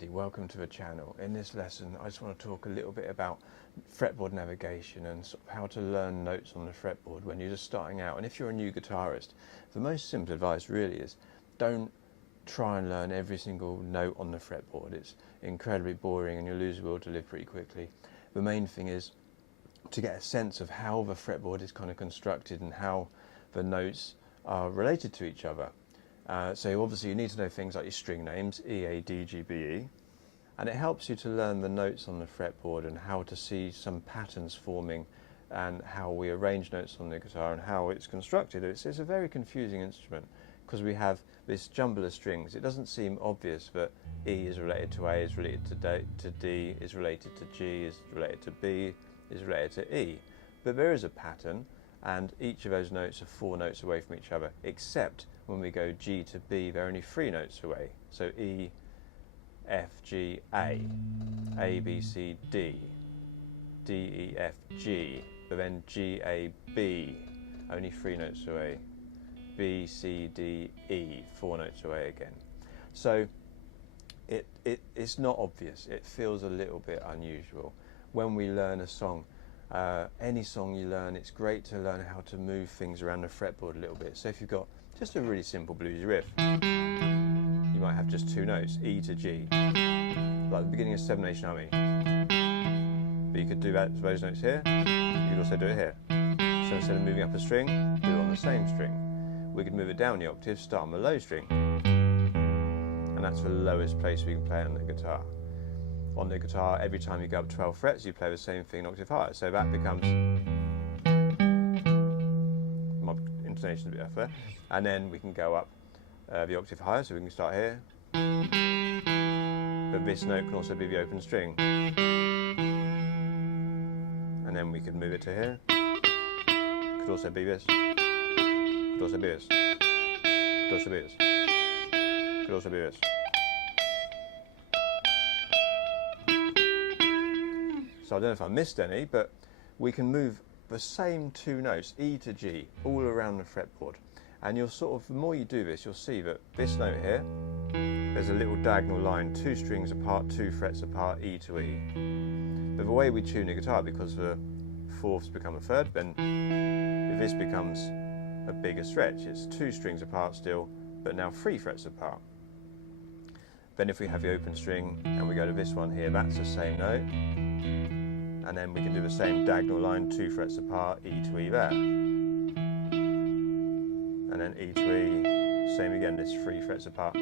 Andy, welcome to the channel. In this lesson I just want to talk a little bit about fretboard navigation and sort of how to learn notes on the fretboard when you're just starting out. And if you're a new guitarist, the most simple advice really is don't try and learn every single note on the fretboard. It's incredibly boring and you'll lose the will to live pretty quickly. The main thing is to get a sense of how the fretboard is kind of constructed and how the notes are related to each other. So obviously you need to know things like your string names, E, A, D, G, B, E, and it helps you to learn the notes on the fretboard and how to see some patterns forming and how we arrange notes on the guitar and how it's constructed. It's a very confusing instrument because we have this jumble of strings. It doesn't seem obvious that E is related to A, is related to D, is related to G, is related to B, is related to E. But there is a pattern, and each of those notes are 4 notes away from each other, except when we go G to B, they're only 3 notes away. So E, F, G, A, B, C, D, D, E, F, G, but then G, A, B, only 3 notes away, B, C, D, E, 4 notes away again. So it's not obvious, it feels a little bit unusual. When we learn a song, any song you learn, it's great to learn how to move things around the fretboard a little bit. So if you've got just a really simple bluesy riff, you might have just 2 notes, E to G, like the beginning of Seven Nation Army. But you could do those notes here, you could also do it here. So instead of moving up a string, do it on the same string. We could move it down the octave, start on the low string, and that's the lowest place we can play on the guitar. On the guitar, every time you go up 12 frets, you play the same thing an octave higher. So that becomes, my intonation's a bit off there, and then we can go up the octave higher, so we can start here. But this note can also be the open string. And then we could move it to here. Could also be this. Could also be this. Could also be this. Could also be this. So I don't know if I missed any, but we can move the same 2 notes, E to G, all around the fretboard. And you'll sort of, the more you do this, you'll see that this note here, there's a little diagonal line, 2 strings apart, 2 frets apart, E to E. But the way we tune the guitar, because the 4ths become a 3rd, then if this becomes a bigger stretch, it's 2 strings apart still, but now 3 frets apart. Then if we have the open string and we go to this one here, that's the same note. And then we can do the same diagonal line, 2 frets apart, E to E there. And then E to E, same again, this 3 frets apart. You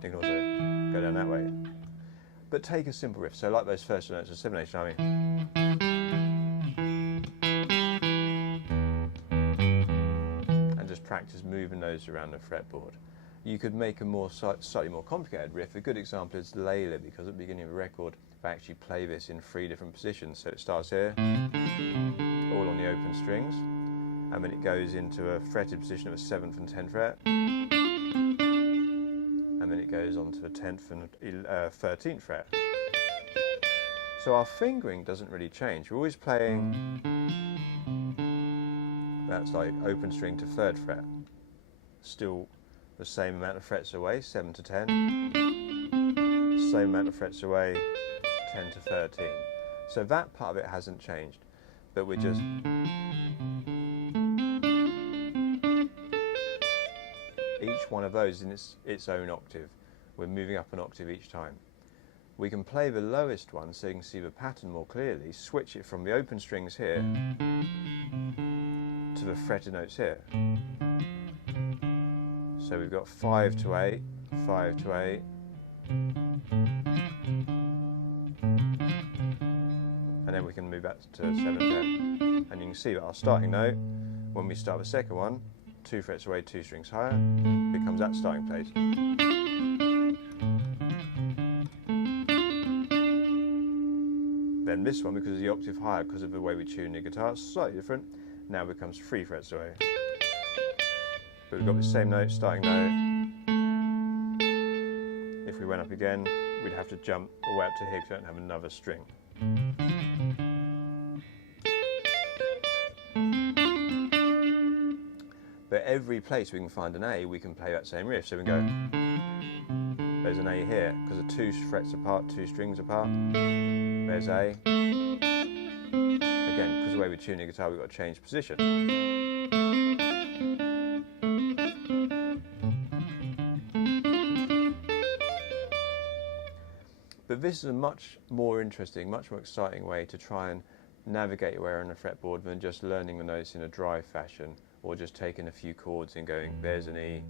can also go down that way. But take a simple riff, so like those first notes of Seven Nation Army. And just practice moving those around the fretboard. You could make a slightly more complicated riff. A good example is Layla, because at the beginning of the record, they actually play this in 3 different positions. So it starts here, all on the open strings, and then it goes into a fretted position of a 7th and 10th fret, and then it goes on to a 10th and 13th fret. So our fingering doesn't really change. We're always playing, that's like open string to 3rd fret, still the same amount of frets away, 7 to 10, same amount of frets away, 10 to 13. So that part of it hasn't changed, but we're just each one of those in its own octave. We're moving up an octave each time. We can play the lowest one so you can see the pattern more clearly, switch it from the open strings here to the fretted notes here. So we've got 5 to 8, 5 to 8, and then we can move back to 7 to 10. And you can see that our starting note, when we start the second one, 2 frets away, 2 strings higher, becomes that starting place. Then this one, because of the octave higher, because of the way we tune the guitar, it's slightly different, now becomes 3 frets away. But we've got the same note, starting note. If we went up again, we'd have to jump all the way up to here because we don't have another string. But every place we can find an A, we can play that same riff. So we can go, there's an A here, because the 2 frets apart, 2 strings apart. There's A. Again, because the way we tune the guitar, we've got to change position. But this is a much more interesting, much more exciting way to try and navigate your way on a fretboard than just learning the notes in a dry fashion, or just taking a few chords and going, there's an E,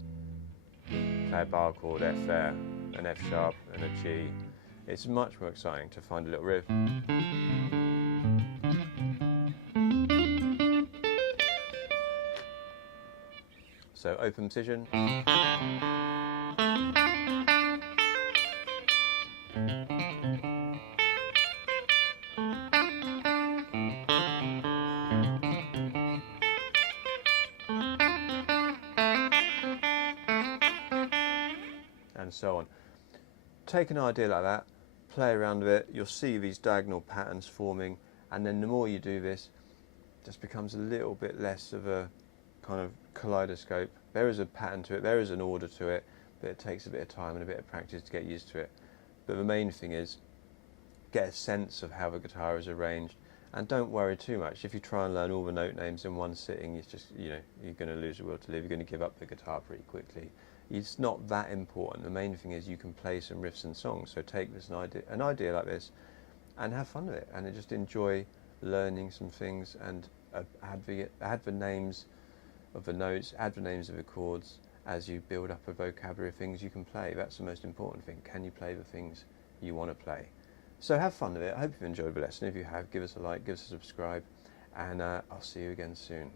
play a bar chord, F there, an F sharp and a G. It's much more exciting to find a little riff. So open position. And so on. Take an idea like that, play around with it, you'll see these diagonal patterns forming, and then the more you do this, it just becomes a little bit less of a kind of kaleidoscope. There is a pattern to it, there is an order to it, but it takes a bit of time and a bit of practice to get used to it. But the main thing is, get a sense of how the guitar is arranged, and don't worry too much. If you try and learn all the note names in one sitting, it's just, you know, you're going to lose the will to live, you're going to give up the guitar pretty quickly. It's not that important. The main thing is you can play some riffs and songs. So take this an idea like this and have fun with it, and just enjoy learning some things, and add the names of the notes, add the names of the chords as you build up a vocabulary of things you can play. That's the most important thing. Can you play the things you want to play? So have fun with it. I hope you've enjoyed the lesson. If you have, give us a like, give us a subscribe, and I'll see you again soon.